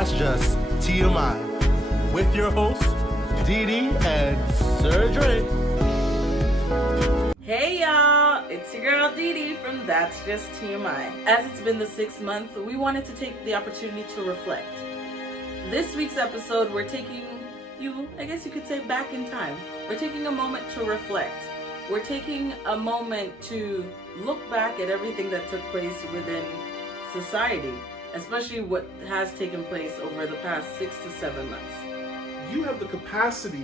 That's Just TMI with your hosts, Dee and Sir Dre. Hey y'all, it's your girl Dee from That's Just TMI. As it's been the 6th month, we wanted to take the opportunity to reflect. This week's episode, we're taking you, I guess you could say, back in time. We're taking a moment to reflect. We're taking a moment to look back at everything that took place within society, especially what has taken place over the past 6 to 7 months. You have the capacity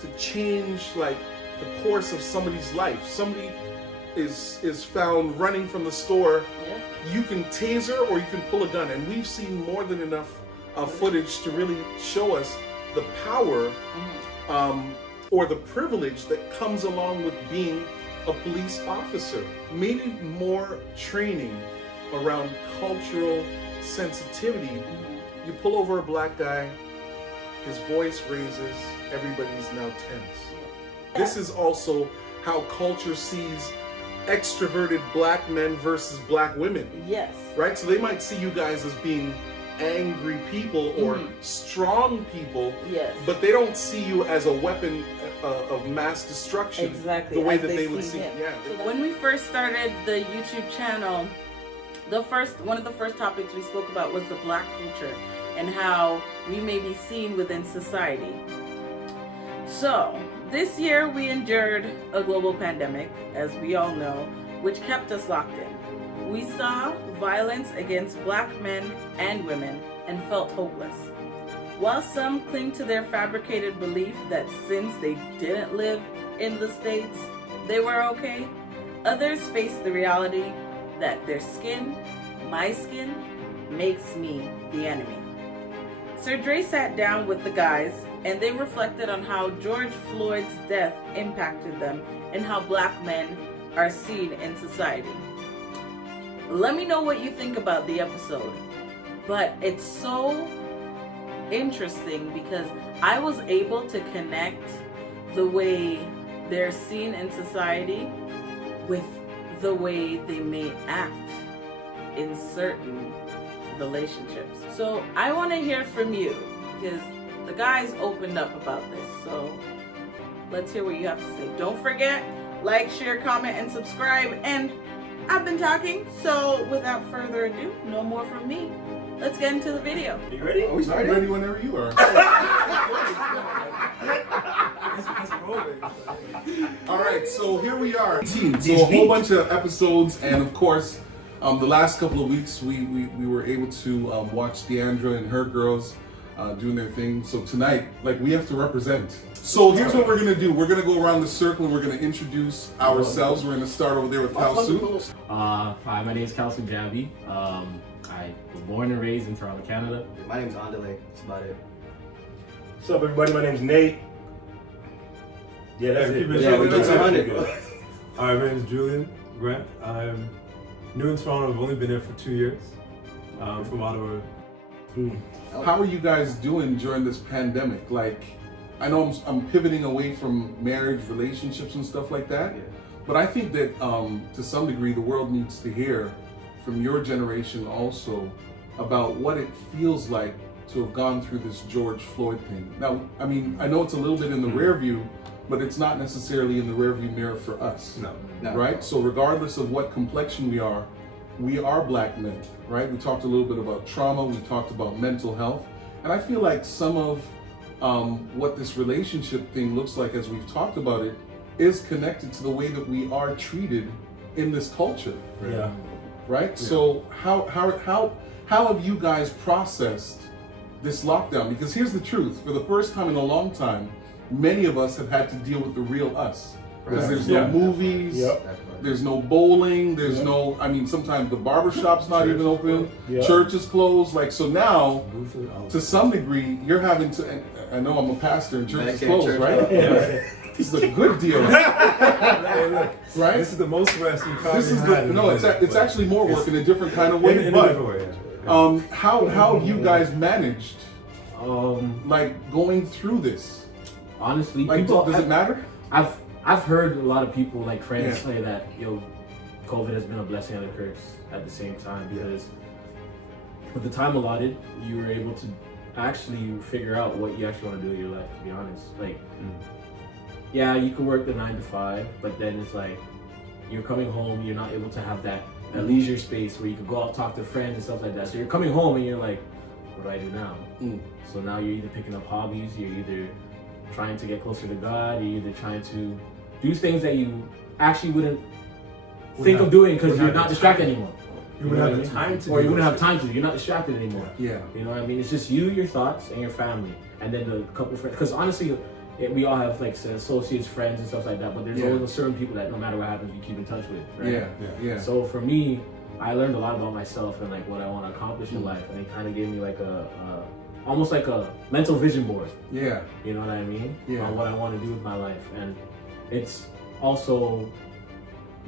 to change like the course of somebody's life. Somebody is found running from the store. Yeah. You can taser or you can pull a gun, and we've seen more than enough footage to really show us the power or the privilege that comes along with being a police officer. Maybe more training around cultural sensitivity. You pull over a black guy, his voice raises, everybody's now tense. This is also how culture sees extroverted black men versus black women. Yes. Right? So they might see you guys as being angry people or strong people, Yes. but they don't see you as a weapon of mass destruction. Exactly. The way as that they would see see. him. Yeah. When we first started the YouTube channel, one of the first topics we spoke about was the black culture and how we may be seen within society. So, this year we endured a global pandemic, as we all know, which kept us locked in. We saw violence against black men and women and felt hopeless. While some cling to their fabricated belief that since they didn't live in the States, they were okay, others face the reality that their skin, my skin, makes me the enemy. Sir Dre sat down with the guys and they reflected on how George Floyd's death impacted them and how black men are seen in society. Let me know what you think about the episode, but it's so interesting because I was able to connect the way they're seen in society with the way they may act in certain relationships. So I want to hear from you because the guys opened up about this. So let's hear what you have to say. Don't forget, like, share, comment, and subscribe. And I've been talking, so without further ado, no more from me. Let's get into the video. You ready? Are we ready whenever you are. All right, so here we are. So a whole bunch of episodes, and of course, the last couple of weeks we were able to watch Deandra and her girls doing their thing. So tonight, like, we have to represent. So here's what we're gonna do. We're gonna go around the circle and we're gonna introduce ourselves. We're gonna start over there with Kalsu. Hi, my name is Kalsu Javi. I was born and raised in Toronto, Canada. My name's Andale. That's about it. What's up, everybody? My name's Nate. Yeah, that's it. Yeah, we keep it 100. All right, my name's Julian Grant. I'm new in Toronto. I've only been there for 2 years. I'm from Ottawa. How are you guys doing during this pandemic? Like, I know I'm pivoting away from marriage, relationships, and stuff like that. Yeah. But I think that to some degree the world needs to hear from your generation also about what it feels like to have gone through this George Floyd thing. Now, I mean, I know it's a little bit in the rear view, but it's not necessarily in the rear view mirror for us. No. Right? So regardless of what complexion we are black men, right? We talked a little bit about trauma, we talked about mental health, and I feel like some of what this relationship thing looks like as we've talked about it is connected to the way that we are treated in this culture. Yeah. Right? Yeah. So how have you guys processed this lockdown? Because here's the truth, for the first time in a long time, many of us have had to deal with the real us. Because there's no movies, there's no bowling, there's no, I mean, sometimes the barbershop's not even open, church is closed. Like, so now, to some degree, you're having to, and I know I'm a pastor and church is closed, right? This is a good deal. Right? This is the most rest you've probably This is had. it's actually more work in a different kind of way. In But a different way, how have you guys managed, like, going through this? Honestly, Like, people, does it matter? I've heard a lot of people, like friends, say that COVID has been a blessing and a curse at the same time, because with the time allotted, you were able to actually figure out what you actually want to do with your life, to be honest. Like, yeah, you could work the 9 to 5, but then it's like, you're coming home, you're not able to have that leisure space where you can go out, talk to friends and stuff like that. So you're coming home and you're like, what do I do now? So now you're either picking up hobbies, you're either trying to get closer to God, you're either trying to do things that you actually wouldn't think of doing because you're not distracted anymore. You wouldn't have the time to, or you wouldn't have time to. You're not distracted anymore. Yeah. You know what I mean? It's just you, your thoughts, and your family, and then the couple friends. Because honestly, we all have like associates, friends, and stuff like that. But there's always certain people that no matter what happens, you keep in touch with. Right? Yeah. So for me, I learned a lot about myself and like what I want to accomplish in life, and it kind of gave me like almost like a mental vision board. Yeah. You know what I mean? Yeah. On what I want to do with my life, and it's also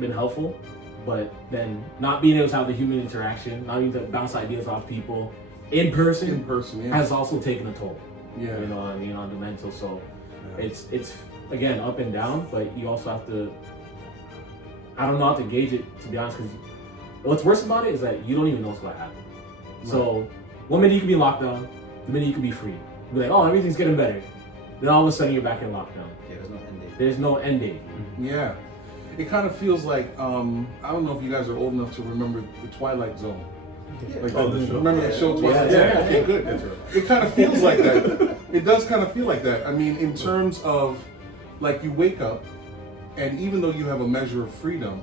been helpful. But then not being able to have the human interaction, not being able to bounce ideas off people in person, has also taken a toll. Yeah. You know what I mean, on the mental. So it's again up and down, but you also have to, I don't know how to gauge it, to be honest, because what's worse about it is that you don't even know what's going to happen. Right. So one minute you can be locked down, the minute you can be free. You'll be like, oh, everything's getting better. Then all of a sudden you're back in lockdown. Yeah, there's no end date. There's no end date. Yeah. It kind of feels like, I don't know if you guys are old enough to remember the Twilight Zone. Like remember the show Twilight Zone? Yeah. Okay, good. It kind of feels like that. It does kind of feel like that. I mean, in terms of, like, you wake up, and even though you have a measure of freedom,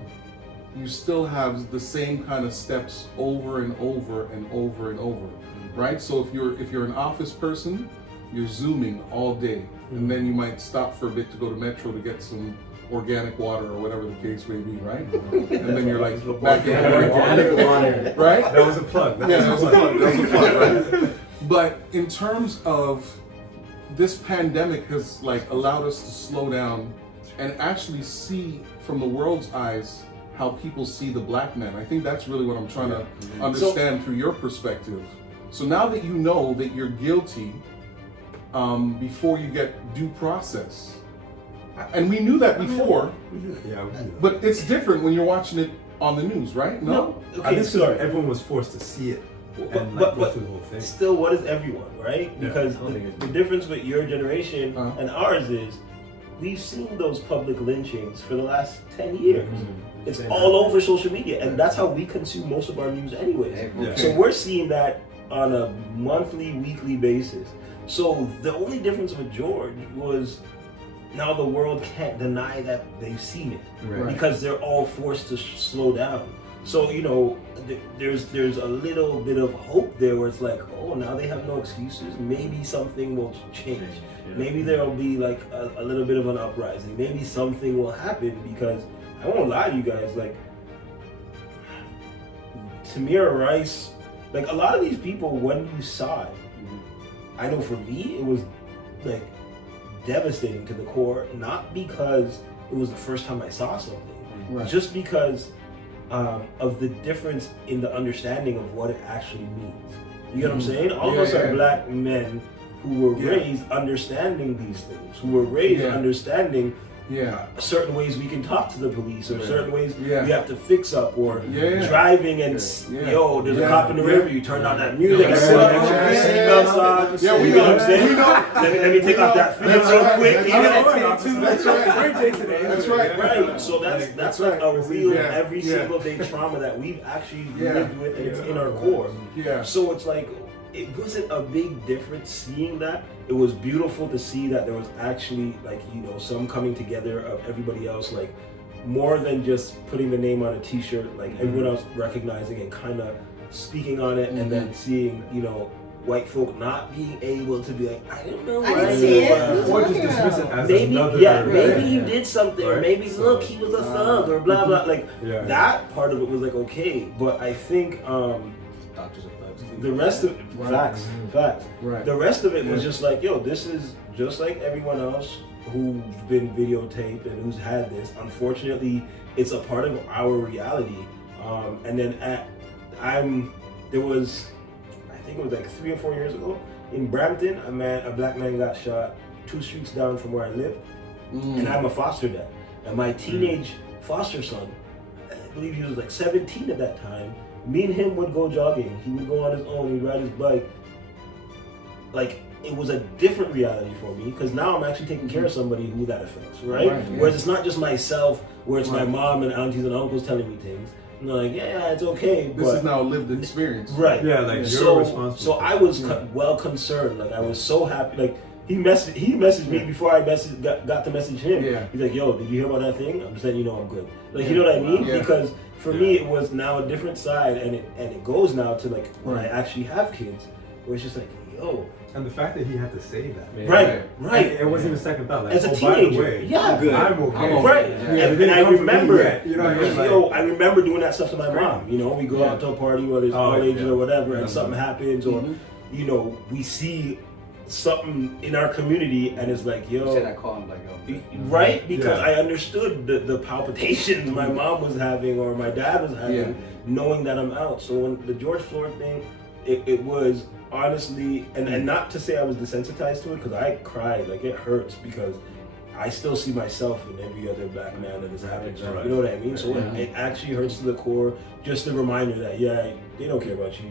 you still have the same kind of steps over and over and over and over, right? So if you're an office person, you're Zooming all day, and then you might stop for a bit to go to Metro to get some organic water or whatever the case may be, right? And then you're like back in Organic water, right? That was a plug. That was a plug, right? But in terms of this pandemic has like allowed us to slow down and actually see from the world's eyes how people see the black man. I think that's really what I'm trying to understand through your perspective. So now that you know that you're guilty before you get due process, and we knew that before, but it's different when you're watching it on the news, right? No? I think because everyone was forced to see it and like, go through the whole thing. Still, what is everyone, right? Because the difference with your generation and ours is we've seen those public lynchings for the last 10 years. It's all over social media, and that's how we consume most of our news anyways. So we're seeing that on a monthly, weekly basis. So the only difference with George was now the world can't deny that they've seen it because they're all forced to slow down. So, you know, there's a little bit of hope there where it's like, oh, now they have no excuses. Maybe something will change. Maybe there'll be like a little bit of an uprising. Maybe something will happen, because I won't lie to you guys, like Tamir Rice, like a lot of these people, when you saw it, I know for me, it was like devastating to the core, not because it was the first time I saw something, just because of the difference in the understanding of what it actually means. You get what I'm saying? All of us are black men who were raised understanding these things, who were raised understanding certain ways we can talk to the police, or certain ways we have to fix up, or driving and yo, there's a cop in the river, you turn on that music, seatbelts on, you know what I'm saying? Let me take off that film real quick. That's right. So that's like a real every single day trauma that we've actually lived with, and it's in our core. So it's like, it wasn't a big difference seeing that. It was beautiful to see that there was actually, like, you know, some coming together of everybody else, like more than just putting the name on a t-shirt, like everyone else recognizing and kind of speaking on it, and then seeing, you know, white folk not being able to be like, I don't know, I didn't see it. Or just dismiss it as maybe, another maybe you did something, or maybe look, he was a thug, or blah blah. Like that part of it was like okay, but I think the rest of it, facts. The rest of it was just like, yo, this is just like everyone else who's been videotaped and who's had this. Unfortunately, it's a part of our reality. And then there was, I think it was like 3 or 4 years ago in Brampton, a black man got shot 2 streets down from where I live, and I'm a foster dad. And my teenage foster son, I believe he was like 17 at that time, me and him would go jogging. He would go on his own. He'd ride his bike. Like, it was a different reality for me because now I'm actually taking care of somebody who that affects, right? Whereas it's not just myself, where it's my mom and aunties and uncles telling me things. And they're like, yeah, it's okay. This is now a lived experience. Right. Yeah, like you're so, responsible. so I was well concerned. Like, I was so happy. Like, he messaged me before I got to message him. Yeah. He's like, yo, did you hear about that thing? I'm just letting you know I'm good. Like, you know what I mean? Yeah. Because for me, it was now a different side, and it goes now to like when I actually have kids, where it's just like, yo. And the fact that he had to say that. Right. It wasn't even a second thought. Like, As a by the teenager, way, yeah, good. I'm okay. Right. And I remember, you know what I mean? Like, I remember doing that stuff to my mom. You know, we go out to a party, whether it's college or whatever, and something happens, or you know, we see something in our community, and it's like, yo, Said I call him like, yo. right? Because I understood the palpitations my mom was having or my dad was having, knowing that I'm out. So when the George Floyd thing, it was honestly, and not to say I was desensitized to it, because I cried, like it hurts because I still see myself in every other black man that has happened. You know what I mean? So it actually hurts to the core. Just a reminder that they don't care about you.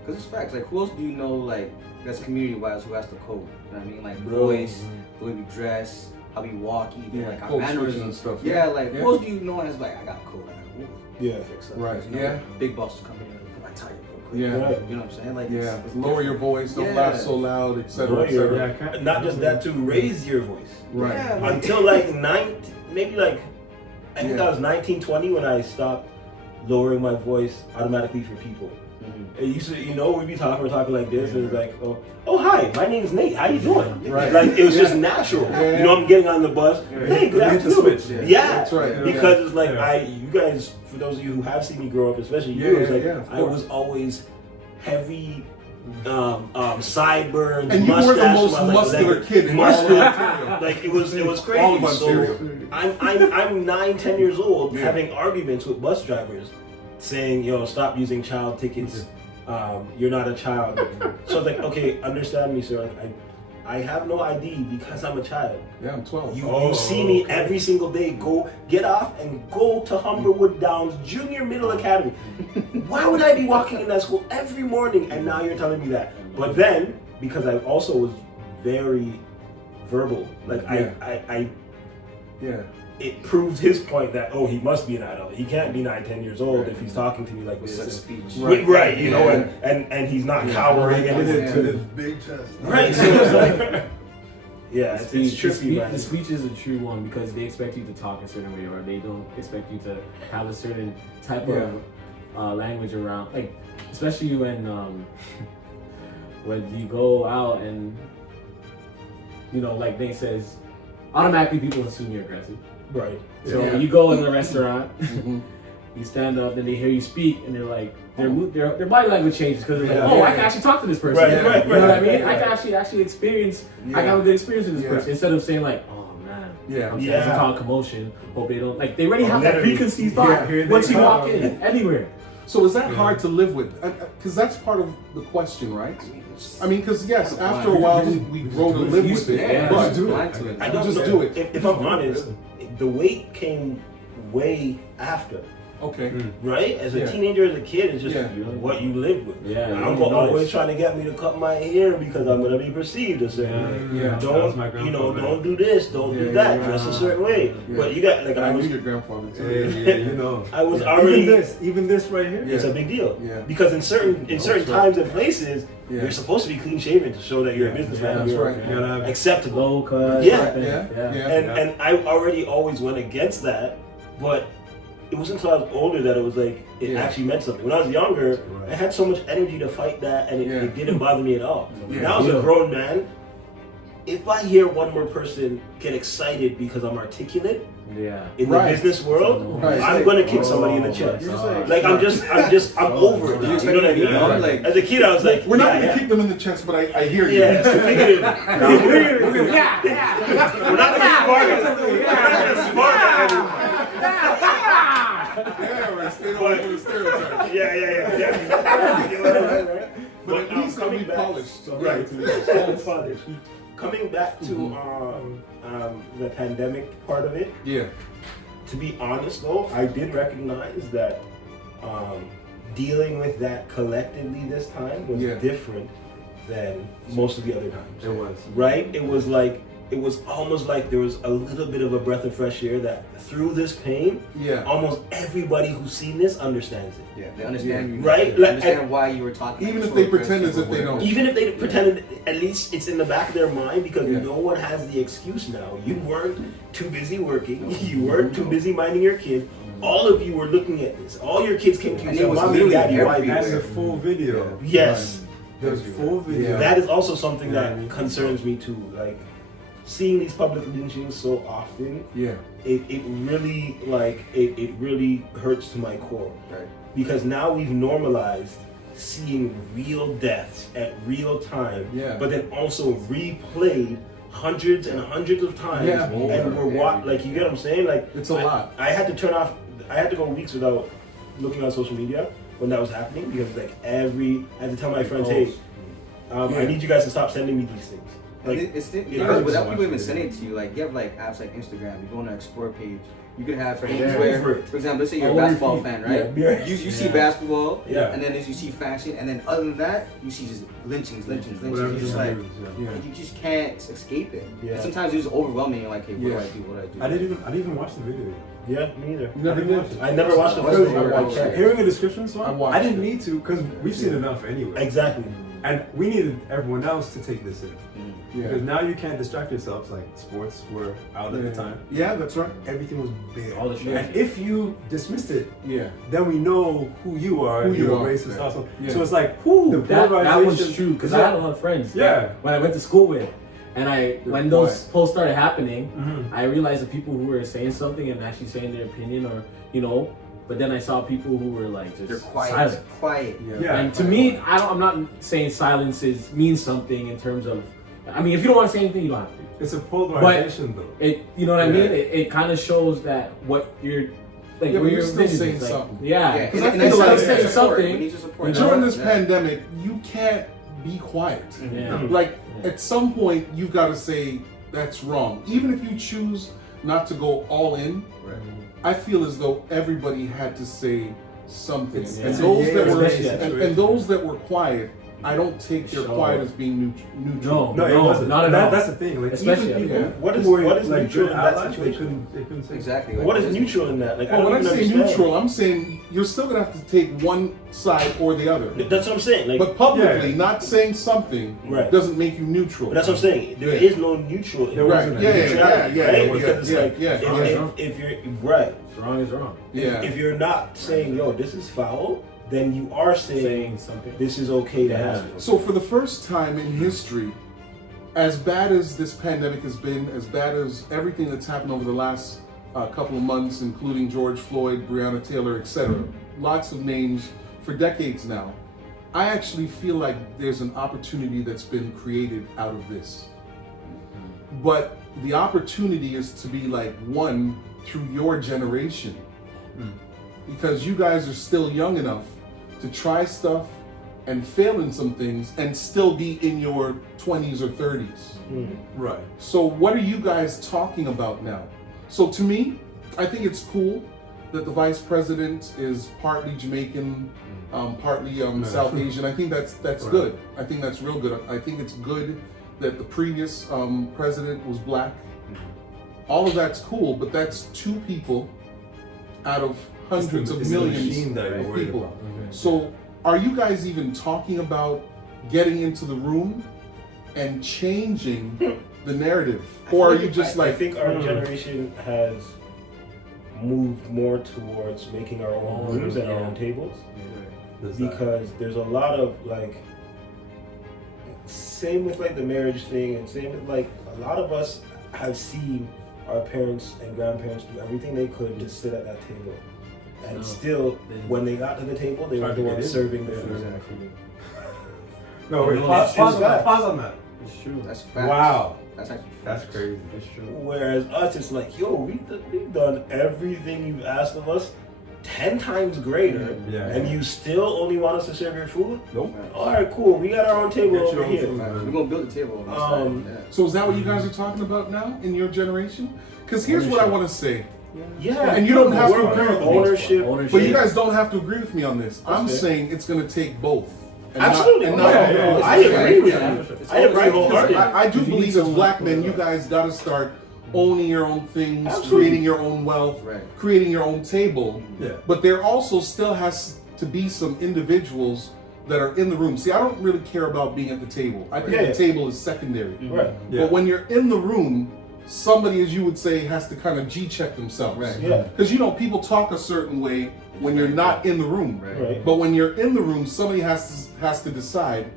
Because it's facts. Like, who else do you know, like, that's community-wise who has the code? You know what I mean? Like, voice, the way we dress, how we walk, even, like, our code switches mannerisms. and stuff. Yeah, like, who else do you know that's like, I got a code, I got a move. Fix that. Right. You know, big boss is coming in and put my tie real quick. Yeah. Right. You know what I'm saying? Like, it's lower your voice, don't laugh so loud, etc. Yeah, not just that, to raise your voice. Right. Yeah, like, Until like maybe like, I think I was 19, 20 when I stopped lowering my voice automatically for people. It used to, you know, we'd be talking like this, and it's like, oh, hi, my name's Nate, how you doing? Right. Like, it was just natural. You know, I'm getting on the bus, hey, good afternoon. That's right. Because it's like, you guys, for those of you who have seen me grow up, especially you, it's like, I was always heavy, sideburns, and you mustache, were the most like, muscular kid in all of Ontario. Like, it was crazy. All of So Ontario. I'm 9, 10 years old, having arguments with bus drivers, saying, yo, stop using child tickets. You're not a child. So it's like, okay, understand me, sir. I have no ID because I'm a child. Yeah, I'm 12. You see me every single day go get off and go to Humberwood Downs Junior Middle Academy. Why would I be walking in that school every morning and now you're telling me that? But then, because I also was very verbal, like it proved his point that, he must be an adult. He can't be 9, 10 years old if he's talking to me like this. such speech. Right, you know, and he's not cowering. And to this big chest. right, so it's like, it's tricky, man. The speech is a true one because they expect you to talk a certain way, or they don't expect you to have a certain type of language around, like, especially when you go out and, you know, like Nate says, automatically people assume you're aggressive. Right. So you go in the restaurant, you stand up, and they hear you speak, and they're like, their body language changes because they're like, I can actually talk to this person. Right, you know what I mean? I can actually experience. I can have a good experience with this person instead of saying like, oh man, I'm saying some kind of commotion. Hope they don't like. They already have that preconceived thought once you walk in anywhere. So is that hard to live with? Because that's part of the question, right? I mean, because yes, after a while we grow to live with it. But I don't just do it. If I'm honest, the weight came way after. Okay. Right? As a teenager, as a kid, it's just what you live with. My uncle always trying to get me to cut my hair because I'm gonna be perceived a certain way. Don't do this, don't do that, dress a certain way. But you got like I knew your grandfather too. You know. I was already even this right here. It's a big deal. Because in certain times and places, you're supposed to be clean shaven to show that you're a businessman. That's right. Acceptable. Low cut. And I already always went against that, but it wasn't until I was older that it was like it actually meant something. When I was younger, I had so much energy to fight that, and it didn't bother me at all. Now as a grown man, if I hear one more person get excited because I'm articulate in the business world, I'm gonna kick somebody in the chest. Like I'm over it. You know what I mean? Like, as a kid, I was like, we're not gonna kick them in the chest, but I hear you. Yeah, we're not gonna smart. Right. Stay away from the stereotypes. But at least I'll be polished. Coming back to the pandemic part of it. Yeah. To be honest, though, I did recognize that dealing with that collectively this time was different than most of the other times. It was. Right? It was almost like there was a little bit of a breath of fresh air that through this pain, almost everybody who's seen this understands it. Yeah, they understand you. Right? They understand why you were talking. Even if they pretend as if they don't. Even if they pretended, at least it's in the back of their mind because no one has the excuse now. You weren't too busy working. You weren't too busy minding your kid. All of you were looking at this. All your kids came to you and said, "Mommy, Daddy, why this?" That's a full video. Yes. There's full video. That is also something that concerns me too. Like seeing these public lynchings so often. It really it really hurts to my core. Right. Because now we've normalized seeing real deaths at real time, but then also replayed hundreds and hundreds of times, and we're like, you get what I'm saying? Like it's a lot. I had to turn off. I had to go weeks without looking on social media when that was happening because like I had to tell my friends, hey, I need you guys to stop sending me these things. Like, because without people even sending it to you, like you have like apps like Instagram, you go on the explore page, you can have things where, for example, let's say you're a basketball fan, right? You see basketball, and then you see fashion, and then other than that, you see just lynchings. You're just like, you just can't escape it. And sometimes it's just overwhelming. You're like, hey, what do I do? I didn't even watch the video. Yeah, me neither. I never watched the video. Hearing the description, so I didn't need to because we've seen enough anyway. Exactly. And we needed everyone else to take this in. Because now you can't distract yourselves, like sports were out at the time. Yeah, that's right. Everything was big. All the shit. And if you dismissed it, then we know who you are and you're racist also. So it's like, that was true because I had a lot of friends when I went to school with. And when those posts started happening, I realized the people who were saying something and actually saying their opinion or, but then I saw people who were like just quiet. And to me, I'm not saying silence means something in terms of, I mean, if you don't want to say anything, you don't have to. It's a polarization though. You know what I mean? It kind of shows that what you're, like, where you're still saying something. Because I feel like saying something. During this pandemic, you can't be quiet. Like, at some point, you've got to say, that's wrong. Even if you choose not to go all in, I feel as though everybody had to say something. And those that were quiet, I don't take their quiet as being neutral. No, it wasn't. Not at all. That's the thing. Like, especially even people what is like neutral in that allies, situation? they couldn't say Exactly. What is neutral in that? Like, when I say neutral, I'm saying you're still gonna have to take one side or the other. That's what I'm saying. Like, but publicly, not saying something doesn't make you neutral. But that's what I'm saying. There is no neutral. There wasn't. Because if you're wrong is wrong. If you're not saying, yo, this is foul, then you are saying something. This is okay to have. So for the first time in history, as bad as this pandemic has been, as bad as everything that's happened over the last couple of months, including George Floyd, Breonna Taylor, etc., lots of names for decades now, I actually feel like there's an opportunity that's been created out of this. But the opportunity is to be like one through your generation. Because you guys are still young enough to try stuff and fail in some things and still be in your 20s or 30s. Right. So what are you guys talking about now? So to me, I think it's cool that the vice president is partly Jamaican, partly South Asian. I think that's good. I think that's real good. I think it's good that the previous president was black. All of that's cool, but that's two people out of hundreds of millions of people. So are you guys even talking about getting into the room and changing the narrative? Or are you just like... I think our generation has moved more towards making our own rooms and our own tables. Because there's a lot of like... Same with like the marriage thing, and same with like a lot of us have seen our parents and grandparents do everything they could to sit at that table. And still, when they got to the table, they were the ones serving the food. No, wait, pause on that. It's true. That's facts. Wow. That's actually That's crazy. It's true. Whereas us, it's like, yo, we've done everything you've asked of us 10 times greater, and you still only want us to serve your food? Nope. All right, cool. We got our own table over here. we're gonna build a table. So is that what you guys are talking about now in your generation? Because here's what I want to say. Yeah, and you don't have to agree with me. ownership. But you guys don't have to agree with me on this. I'm saying it's going to take both. And Absolutely. I agree with you. I agree wholeheartedly. I do believe as black men, you guys got to start owning your own things, Absolutely. creating your own wealth, creating your own table. Yeah. But there also still has to be some individuals that are in the room. See, I don't really care about being at the table. I think the table is secondary. Right. Yeah. But when you're in the room, somebody, as you would say, has to kind of G-check themselves. Right. Yeah. Because, you know, people talk a certain way when you're not in the room. Right. But when you're in the room, somebody has to decide,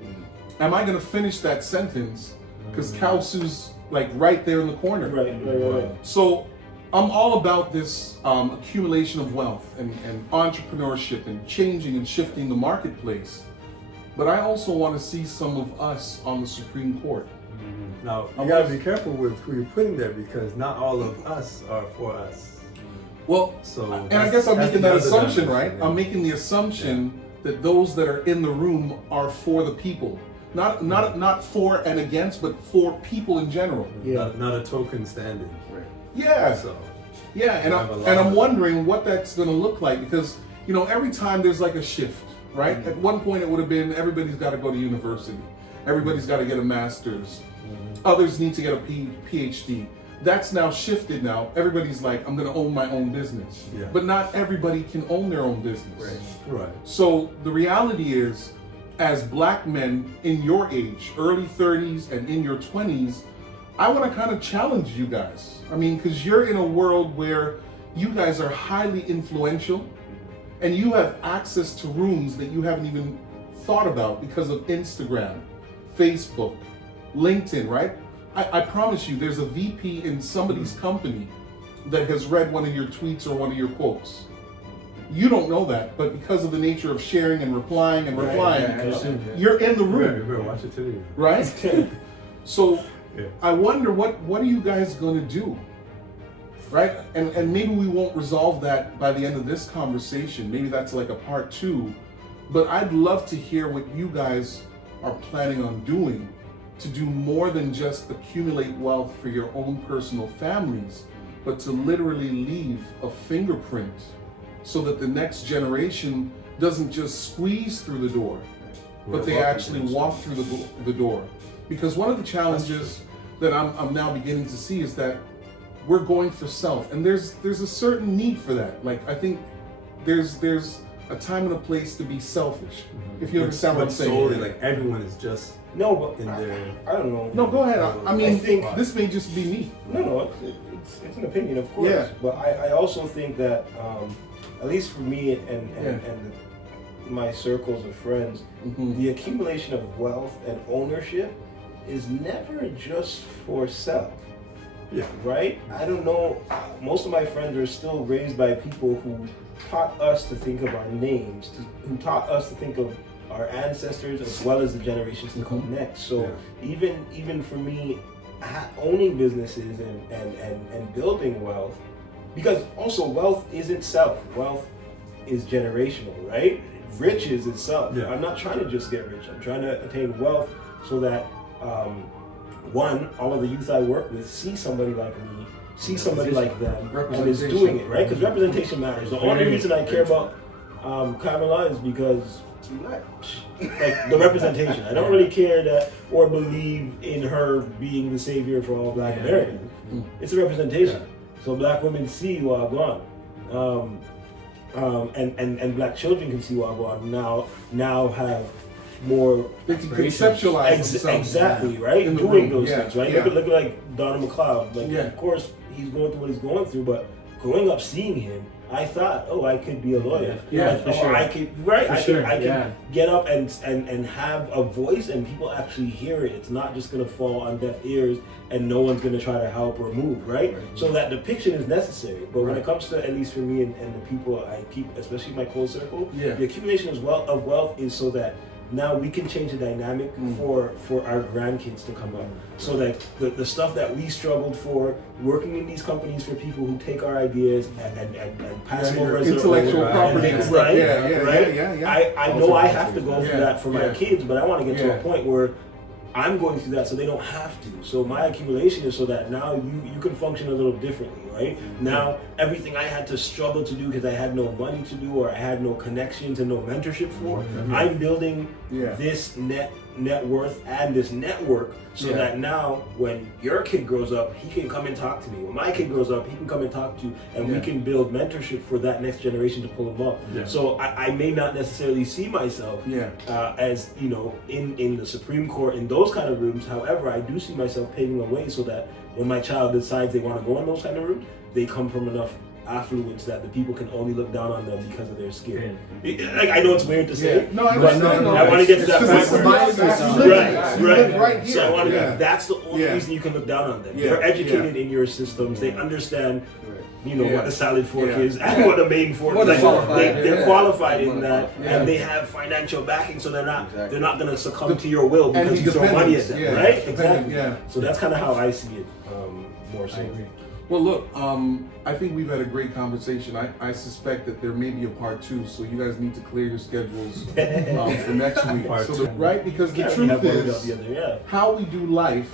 am I going to finish that sentence? Because Kausu's like right there in the corner. Right. So I'm all about this accumulation of wealth and entrepreneurship and changing and shifting the marketplace. But I also want to see some of us on the Supreme Court. Now, you gotta be careful with who you're putting there because not all of us are for us. Well, So, and I guess I'm making that the other assumption, dimension, right? yeah. I'm making the assumption that those that are in the room are for the people. Not for and against, but for people in general. Yeah. Not a token standing. Yeah. So, Yeah, and I'm wondering what that's going to look like because, you know, every time there's like a shift, right? At one point it would have been everybody's got to go to university. Everybody's got to get a master's. Others need to get a PhD. That's now shifted now. Everybody's like, I'm going to own my own business. Yeah. But not everybody can own their own business. right. So the reality is, as black men in your age, early 30s and in your 20s, I want to kind of challenge you guys. I mean, because you're in a world where you guys are highly influential and you have access to rooms that you haven't even thought about because of Instagram, Facebook, LinkedIn, right? I promise you, there's a VP in somebody's company that has read one of your tweets or one of your quotes. You don't know that, but because of the nature of sharing and replying, you're in the room, Watch it too. right? So I wonder what are you guys going to do, right? And maybe we won't resolve that by the end of this conversation. Maybe that's like a part 2, but I'd love to hear what you guys are planning on doing to do more than just accumulate wealth for your own personal families, but to literally leave a fingerprint so that the next generation doesn't just squeeze through the door, but they actually walk through the door. Because one of the challenges that I'm now beginning to see is that we're going for self, and there's a certain need for that. Like, I think there's a time and a place to be selfish, if you understand what I'm saying. Solely, like everyone is just but in there. I don't know. No, go ahead. I mean, I think this may just be me. No, it's an opinion, of course. Yeah. But I also think that, at least for me and my circles of friends, the accumulation of wealth and ownership is never just for self. Yeah. Right? I don't know. Most of my friends are still raised by people who taught us to think of our names, who taught us to think of our ancestors as well as the generations to come next. So even for me, owning businesses and building wealth, because also wealth isn't self. Wealth is generational, right? Riches is self. Yeah. I'm not trying to just get rich. I'm trying to attain wealth so that one, all of the youth I work with see somebody like me, see somebody like them, and is doing it, right? Because representation matters. The only reason I care about Kamala is because like the representation. I don't really care that or believe in her being the savior for all black Americans. It's a representation. So black women see Wagwan. And black children can see Wagwan now have more. They can conceptualize themselves. Exactly, right? In the Doing room. those things, right? Look at like Donald McLeod. Like, Yeah. of course, he's going through what he's going through, but growing up seeing him, I thought, oh, I could be a lawyer. For sure. I could, right? I Yeah. could get up and have a voice, and people actually hear it. It's not just gonna fall on deaf ears, and no one's gonna try to help or move, right? So that depiction is necessary. But when it comes to, at least for me and the people I keep, especially my close circle, the accumulation of wealth is so that now we can change the dynamic for our grandkids to come up, so that the stuff that we struggled for, working in these companies for people who take our ideas and pass them over as intellectual property, right? I know I have to go through that for my kids, but I want to get to a point where I'm going through that so they don't have to. So my accumulation is so that now you can function a little differently, right? Now everything I had to struggle to do because I had no money to do or I had no connections and no mentorship for, I'm building this net worth and this network so that now when your kid grows up, he can come and talk to me. When my kid grows up, he can come and talk to you, and we can build mentorship for that next generation to pull them up. So I may not necessarily see myself as, you know, in the Supreme Court, in those kind of rooms. However, I do see myself paving a way so that when my child decides they want to go in those kind of rooms, they come from enough affluence that the people can only look down on them because of their skill. Like, I know it's weird to say, no, I want to get to that point. Right. So I want to that's the only reason you can look down on them. They're educated in your systems. They understand, you know, what the salad fork is and what the main fork is. They're qualified in that, and they have financial backing, so they're not going to succumb to your will because you throw money at them, right? Exactly. So that's kind of how I see it, more so. Well, look, I think we've had a great conversation. I suspect that there may be a part 2, so you guys need to clear your schedules for next week. Right? Because the truth is, how we do life,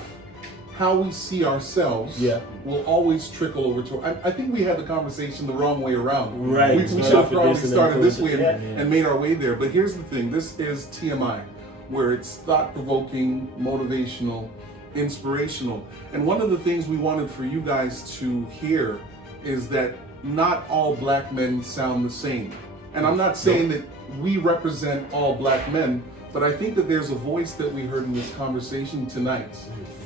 how we see ourselves, will always trickle over to. I think we had the conversation the wrong way around. Right. We should have probably started this way and made our way there. But here's the thing: this is TMI, where it's thought-provoking, motivational, inspirational. And one of the things we wanted for you guys to hear is that not all black men sound the same. And I'm not saying that we represent all black men, but I think that there's a voice that we heard in this conversation tonight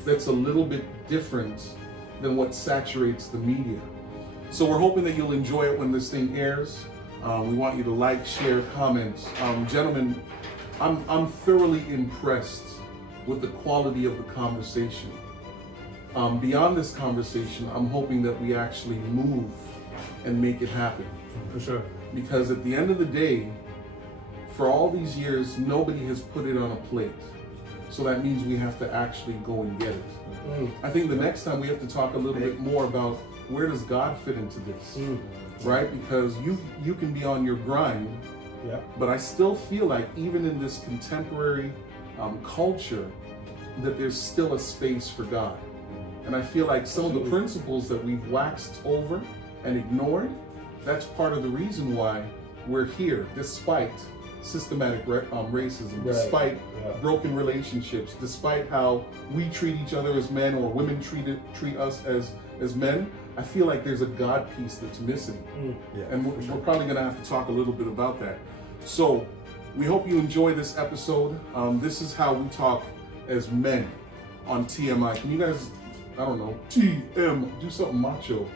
that's a little bit different than what saturates the media. So we're hoping that you'll enjoy it when this thing airs. We want you to like, share, comment. Gentlemen, I'm thoroughly impressed with the quality of the conversation. Beyond this conversation, I'm hoping that we actually move and make it happen. For sure. Because at the end of the day, for all these years, nobody has put it on a plate. So that means we have to actually go and get it. I think the next time we have to talk a little bit more about where does God fit into this, right? Because you can be on your grind, but I still feel like even in this contemporary culture, that there's still a space for God. And I feel like some of the principles that we've waxed over and ignored, that's part of the reason why we're here, despite systematic racism, despite broken relationships, despite how we treat each other as men or women treat us as men. I feel like there's a God piece that's missing. And we're probably gonna have to talk a little bit about that. So we hope you enjoy this episode. This is how we talk as men on TMI. Can you guys, I don't know, do something macho?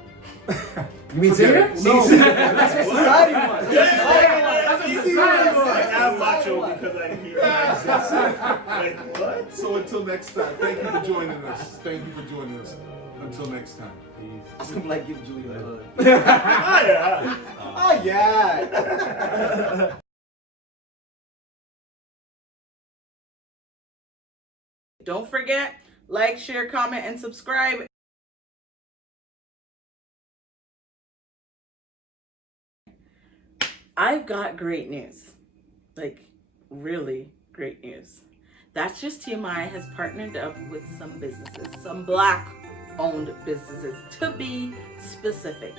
You mean singer? No. That's what society wants. That's what society wants. I am macho because I hear it. Like, what? So until next time, thank you for joining us. Thank you for joining us. Until next time. I'm like, give Julie a hug. Oh yeah. Don't forget, like, share, comment, and subscribe. I've got great news, like really great news. That's Just TMI has partnered up with some businesses, some Black-owned businesses, to be specific.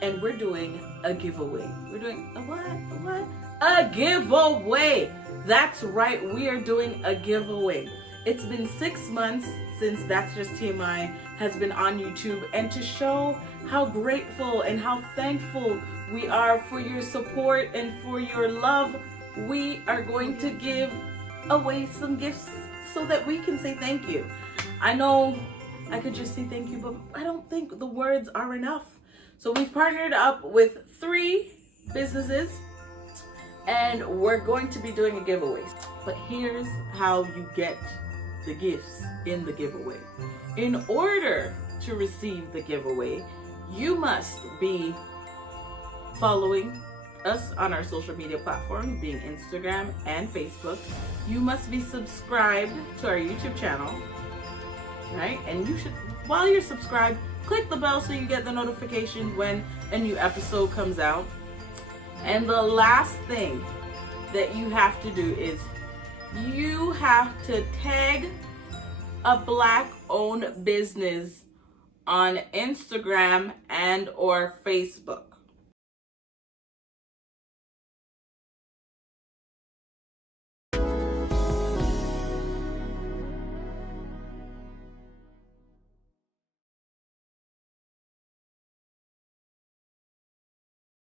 And we're doing a giveaway. We're doing a what? A giveaway. That's right, we are doing a giveaway. It's been 6 months since That's Just TMI has been on YouTube, and to show how grateful and how thankful we are for your support and for your love, we are going to give away some gifts so that we can say thank you. I know I could just say thank you, but I don't think the words are enough. So we've partnered up with 3 businesses and we're going to be doing a giveaway. But here's how you get the gifts in the giveaway. In order to receive the giveaway, you must be following us on our social media platforms, being Instagram and Facebook. You must be subscribed to our YouTube channel, right? And you should, while you're subscribed, click the bell so you get the notification when a new episode comes out. And the last thing that you have to do is you have to tag a Black-owned business on Instagram and or Facebook?